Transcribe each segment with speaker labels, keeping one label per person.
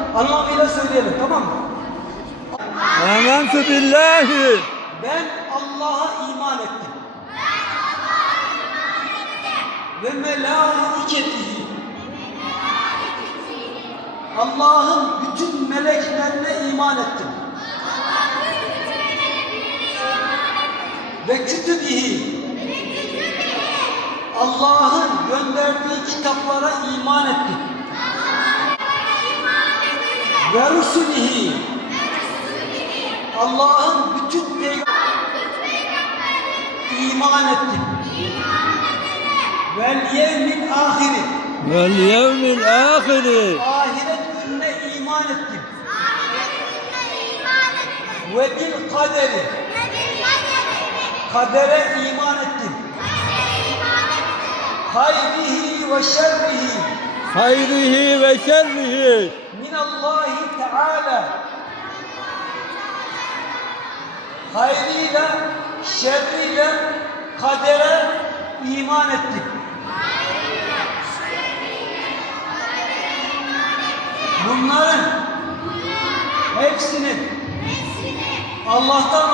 Speaker 1: anlamıyla söyleyelim, tamam mı?
Speaker 2: Âmentü billahi.
Speaker 1: Ben Allah'a iman ettim. Ve melâiketihi. Allah'ın bütün meleklerine iman ettim. Ve kütübihi. Allah'ın gönderdiği kitaplara iman ettim. Ve rusulihi. Allah'ın bütün peygamberlerine iman ettim. Vel yevmil ahiri.
Speaker 2: Vel yevmil ahiri.
Speaker 1: Ahiret gününe iman ettim. Ve bil kaderi. Kadere iman ettim. Hayrihi ve şerrihi.
Speaker 2: Hayrihi ve şerrihi.
Speaker 1: Minallahi Teala. Hayrıyla, şerriyle kadere iman ettik. Bunların hepsinin Allah'tan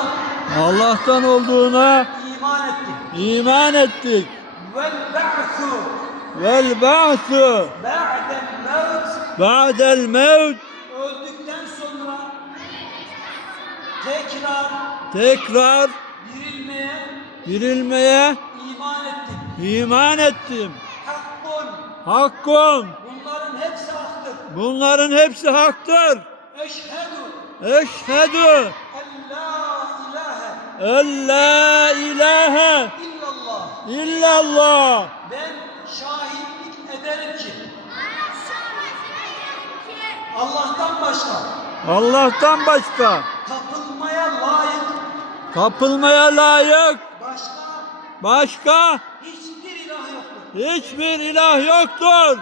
Speaker 1: olduğuna iman ettik.
Speaker 2: İman ettik.
Speaker 1: Vel ba'su
Speaker 2: Vel ba'su
Speaker 1: ba'del mevt.
Speaker 2: ba'del mevt.
Speaker 1: Öldükten sonra
Speaker 2: Tekrar
Speaker 1: dirilmeye
Speaker 2: dirilmeye
Speaker 1: iman ettik.
Speaker 2: iman ettim.
Speaker 1: Hakkun.
Speaker 2: Hakkun.
Speaker 1: Bunların hepsi haktır.
Speaker 2: Bunların hepsi haktır.
Speaker 1: Eşhedü
Speaker 2: Eşhedü
Speaker 1: en la ilahe
Speaker 2: en la ilahe
Speaker 1: illallah.
Speaker 2: illallah.
Speaker 1: Ben şahitlik ederim ki Allah'tan başka tapılmaya layık
Speaker 2: Başka
Speaker 1: hiçbir ilah yoktur.
Speaker 2: hiçbir ilah yoktur.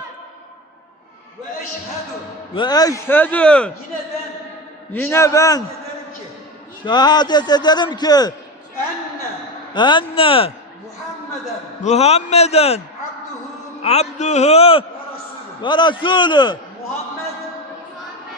Speaker 1: Ve eşhedü
Speaker 2: Yine ben
Speaker 1: ederim ki
Speaker 2: şehadet ederim ki enne
Speaker 1: Muhammeden
Speaker 2: Muhammeden
Speaker 1: abduhu
Speaker 2: abduhu
Speaker 1: ve rasulü.
Speaker 2: ve rasulü.
Speaker 1: Muhammed